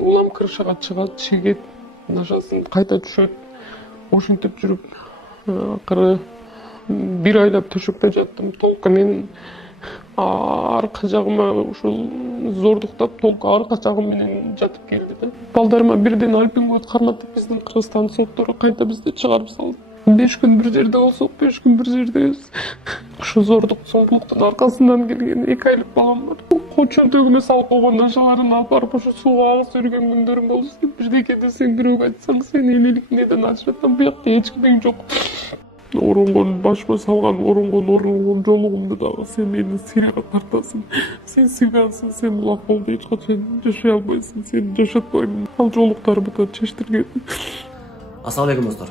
улам крышага чыгат, чегет, нашасын кайта түшөт. Ошентип жүрүп, акыры бир айлап төшөктө жаттым. Толук мен арка жагыма ушул зордуктап, толук арка жагым менен жатып келди да. Балдарыма бирден альпингот карматып, биздин Кыргызстан соттору кайта бизди чыгарып салды. 5 күн бир жерде болсок, 5 күн бир жердебиз. Ушу зордук, зомбулуктун аркасынан келген 2 айлык балам бар. Чөнтөгүмө салып койгон нашаларын алып барып ушу сууга агыз өргөн күндөрүм болду. Бирдеке десең бирөөгө айтсаң, сени эмеликмеден ажыратам, буякта эч кимең жок. Оронгон башыма салган оронгон жолугумду дагы сен мени Сирияга тартасың. Сен сыйгансың, сен бул акылда эч качан жашай албайсың, сени жашатпайм. Ал жолуктарымды чечтирген. Ассалам алейкум достор.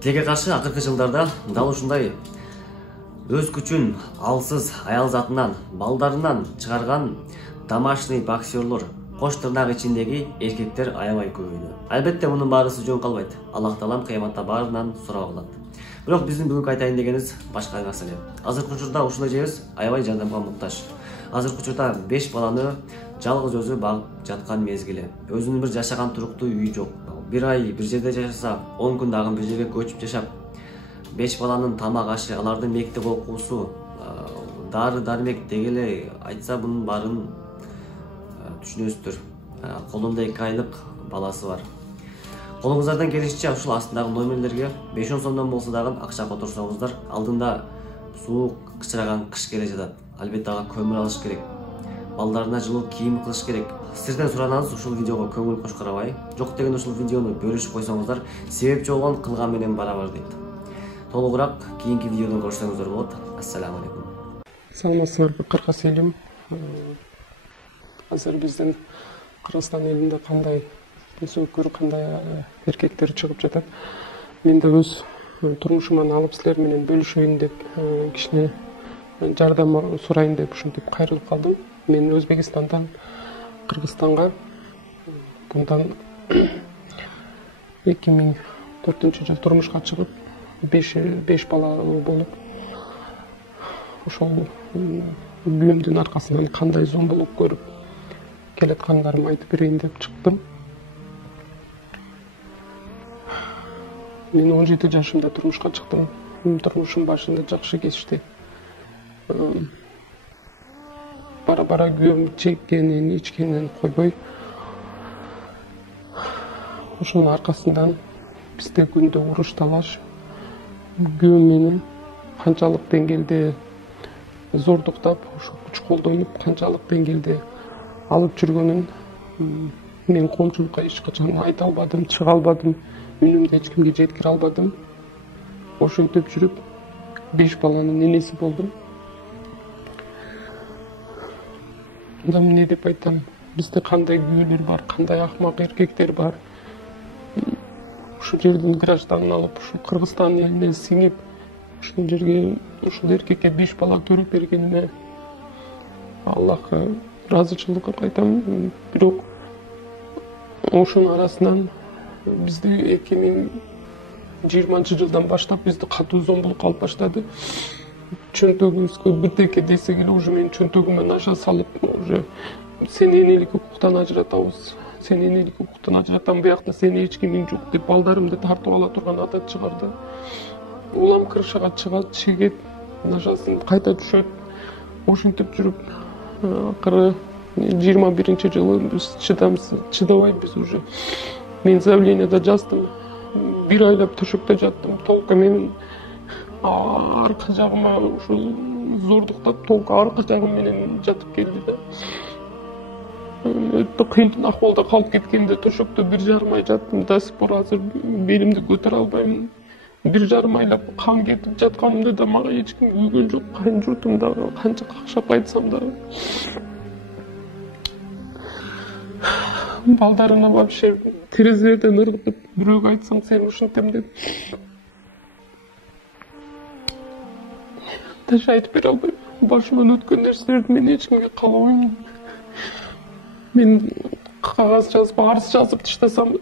Тилекке каршы акыркы жылдарда дал ушундай өз күчүн алсыз аял затынан, балдарынан чыгарган домашний боксерлор, кош тырнак ичиндеги эркектер аябай көбөйдү. Албетте мунун баарысы жөн калбайт. Аллах таалам кыяматта баарынан сурап алат. Бирок биздин бүгүнкү айтайын дегенибиз башка маселе. Азыркы учурда ушундай жерибиз аябай жардамга муктаж. Азыркы учурда 5 баланы жалгыз өзү багып жаткан мезгили. Өзүнүн бир жашаган туруктуу үйү жок. Bir ay bir жерде жашаса, 10 күн дагы бир жерге көчүп жашап, 5 баланын тамак ашы, алардын мектеп окуусу, дары дармек дегеле айтса бунун баарын түшүнөсүздөр. Колунда 2 айлык баласы бар. Колуңуздардан келишинче ушул астындагы номерлерге 5-10 сомдон болсо дагы акча которсоңуздар, алдында суук кычыраган кыш келе жатат. Албетте ага көмүр алыш керек. Балдарына жылуу кийим кылыш керек. Сиздерден суранаңыз ушул видеого көңүл кош карабай, жок деген ушул видеону бөлүшүп койсоңуздар, себепчи болгон кылган менен барабар дейт. Толугураак кийинки видеодон көрсөңүздөр болот. Ассаламу алейкум. Саламатсыздарбы, кыргыз элим. Азыр биздин Кыргызстан элинде кандай өкүр, кандай эркектер чыгып жатат. Мен да өз турмушуман алып силер менен бөлүшөйүн деп, кичине жардам сурайын деп ушинтип кайрылып калдым. Мен Өзбекстандан Кыргызстанга bundan 2004-жылы турмушка чыгып, 5 бала болуп, ошол күйөөмдүн аркасынан кандай зомбулук көрүп келаткандарымды айтып берейин деп чыктым. Мен 17 жашымда турмушка чыктым. Турмушум башында жакшы кечти. Бара-бара күйөөм чеккенин, ичкенин койбой, ошонун аркасынан бизде күндө уруш талаш, күйөөм менен канчалык деңгээлде зордуктап, ошо күч колдонуп, канчалык деңгээлде алып жүргөнүн мен коомчулукка эч качан айта албадым, чыга албадым, үнүмдү эч кимге жеткире албадым. Ошентип жүрүп 5 баланын энеси болдум. Не деп айтам, бизде кандай күйөөлөр бар, кандай акмак эркектер бар. Ушул жердин гражданын алып, ушул Кыргызстан элине сиңип, ушул жерге, ушул эркекке 5 бала көрүп бергенине Аллахка ыраазычылык айтам. Бирок ошонун арасынан бизде 2020-жылдан баштап бизди катуу зомбулук алып баштады. Чөнтөгүбүзгө бирдеке десек эле уже мен чөнтөгүмө наша салып, уже сени энелик укуктан ажыратабыз, сени энелик укуктан ажыратам, буякта сени эч кимиң жок деп балдарымды тартып ала турган адат чыгарды. Улам крышага чыгат, чегет, нашасын кайта түшөт. Ошентип жүрүп, акыры 21-жылы биз чыдабайбыз уже. Мен заявлениеде жаздым, 1 айлап төшөктө жаттым. Толук мен арка жагыма ушул зордуктап, толук арка жагым менен жатып келди да. Өтө кыйын акыбалда калып кеткенде төшөктө 1,5 ай жаттым. До сих пор азыр белимди көтөрө албайм. 1,5 айлап кан кетип жатканымды да мага эч ким күйгөн жок. Кайын журтум дагы канча какшап айтсам да. Балдарына вообще терезеден ыргытып, бирөөгө айтсаң сен ушинтем деп. Даже айтып бере албайм. Башыман өткөн нерселерди мен эч кимге каалабайм. Мен кагаз жазып, арыз жазып таштасам,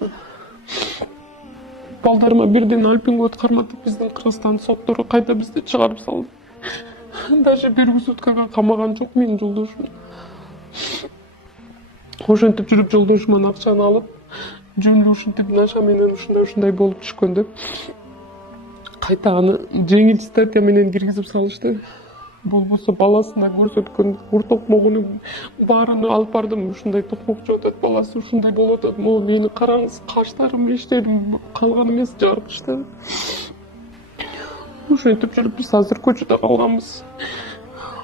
балдарыма бирден альпингот карматып, биздин Кыргызстан соттору кайта бизди чыгарып салды. Даже бир суткага камаган жок менин жолдошум. ошентип жүрүп жолдошуман акчаны алып, жөн ушинтип наша менен ушундай болуп түшкөн деп кайта аны жеңил статья менен киргизип салышты. Болбосо баласына көрсөткөн токмогунун баарын алып бардым. Ушундай токмок жеп атат, баласы ушундай болуп атат. Могу мени караңыз, каштарым иштедим, калган эмес жаркышты. Ушинтип жүрүп биз азыр көчөдө калганбыз.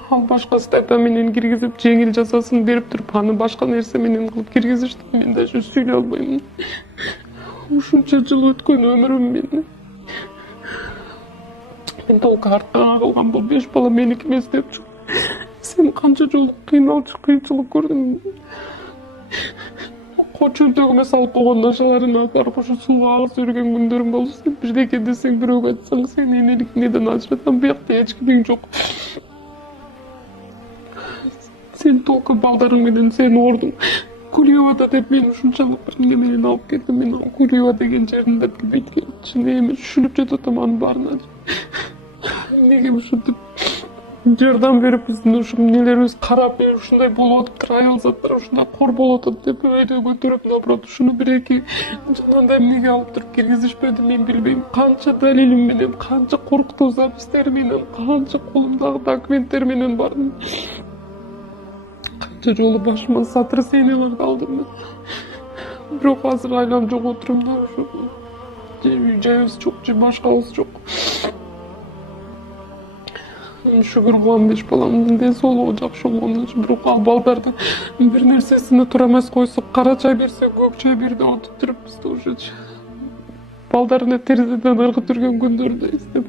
Ал башка статья менен киргизип, жеңил жазасын берип туруп, аны башка нерсе менен кылып киргизишти. Мен даже сүйлөй албайм. Ушунча жыл өткөн өмүрүм менин. Мен толку аркага калган бул 5 бала меники эмес депчи. Сен канча жолу кыйынчылык көрдүң. Чөлтөгүмө салып койгон нашаларын алып барып ошо сууга алып жүргөн күндөрүм болду. Сен бирдеке десең бирөөгө айтсаң, сен энеликиңден ажыратам, биякта эч кимиң жок. Сен толку балдарың менен сен ордуң. Кулиева деп мен ушунчалык бир эмне менен алып келдим. Мен Кулиева деген жеринде бүйткөн чын эми түшүнүп жатам анын баарына. Неге ушинтип жардам берип биздин ушу эмнелерибиз карап ушундай болуп атыптыр, аял заттар ушундай кор болуп атат деп өйдө көтөрүп, наоборот ушуну бир-эки жанагындай эмнеге алып туруп киргизишпеди, мен билбейм. Канча далилим менен, канча коркутуу запистер менен, канча колумдагы документтер менен бардым. Канча жолу башыма сотрясенияларды алдым мен. Бирок азыр айлам жок отурум да, ушу жайыбыз жок, же башкабыз жок. Шүгүр кылам 5 баламдын ден соолугу жакшы болгон үчүн. Бирок ал балдарды бир нерсесине туура эмес койсо, кара чай берсе, көк чай бер деп отуруп туруп бизди уже балдарына терезеден ыргытып жүргөн күндөрдү эстеп.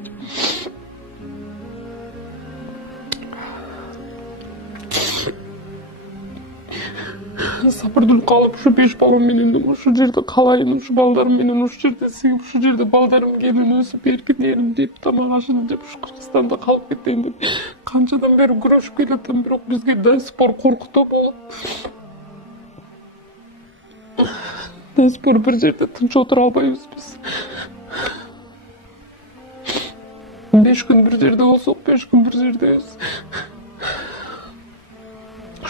Сабырдуулук алып ушу 5 балам менен ушу жерде калайын, ушу балдарым менен ушу жерде сыйып, ушу жерде балдарым келин өсүп, эркинерин жеп, тамак ашын жеп, ушу Кыргызстанда калып кетейин деп канчадан бери күрөшүп келатам, бирок бизге до сих пор коркутуу болот. До сих пор бир жерде тынч отура албайбыз биз. 5 күн бир жерде болсок, 5 күн бир жердебиз.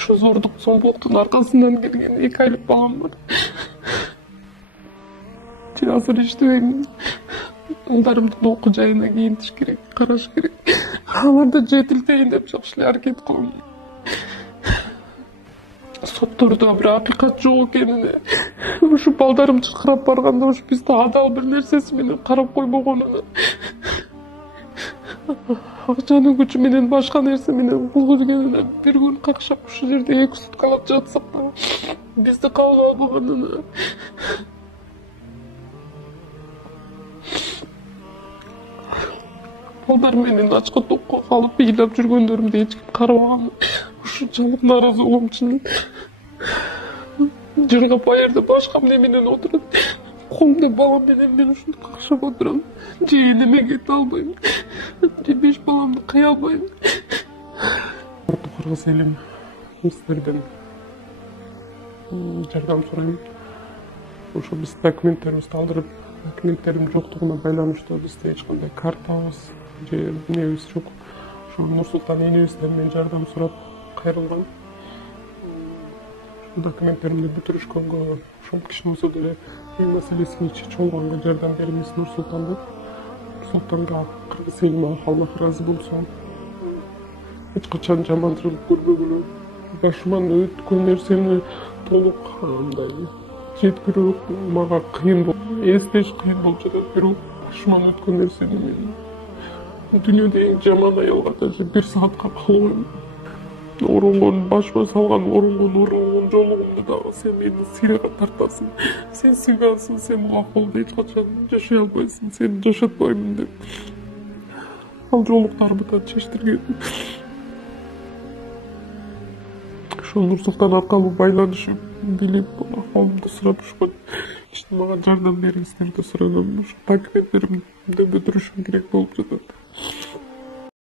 Şu zorduk zomboktun arkasından gelgen 2 aylık balam var. Hazır işte ben onlarımdın oku jayına kiyintiş gerek, karaş gerek. Аларды жетилтейин деп жакшы эле аракет кылгам. Соттордо бир акыйкат жок экенине, ушу балдарым чакырап барганда ушу бизди адал бир нерсеси менен карап койбогонуна, акчанын күчү менен башка нерсе менен кылып жүргенине, бир күн какшап ушу жерде 2 суткалап жатсак да бизди кабыл албаганына. Балдар менен ачка токко калып ыйлап жүргөндөрүмдү эч ким карабаган. Ушунчалык нааразы болгом чын. Жыргап аерде башка эмне менен отурат. Колумда балам менен мен ушинтип какшап отурам. Же энеме кете албайм. Же 5 баламды кыя албайм. Кыргыз элим сиздерден жардам сурайм. Ошо биз документтерибизди алдырып, документтердин жоктугуна байланыштуу бизде эч кандай картабыз же эмебиз жок. Ошо Нурсултан энебизден мен жардам сурап кайрылгам. Документтеримди бүтүрүшкөнгө, ошол киши болсо деле үй маселесин чечип алганга жардам беребиз Нурсултан деп. Нурсултанга кыргыз элиме калмак ыраазы болсом, эч качан жаманчылык көрбөгүлө, башыман өткөн нерсени толук андай жеткирүү мага кыйын болуп, эстеш кыйын болуп жатат. Бирок башыман өткөн нерсени мен дүйнөдө эң жаман аялга даже 1 саатка калбайм. Оронгон башыма салган оронгон жолугумду дагы сен мени сыйрага тартасың. Сен сыйгансың, сен акылды эч качан жашай албайсың, сени жашатпаймын деп. Ал жолуктарымды да чечтирген. Ошо Нурсултан аркылуу байланышып, билип, акылымды сурап ушкон. Иште мага жардам бериңиздер деп суранам. Ошо документтеримди бүтүрүшүм керек болуп жатат.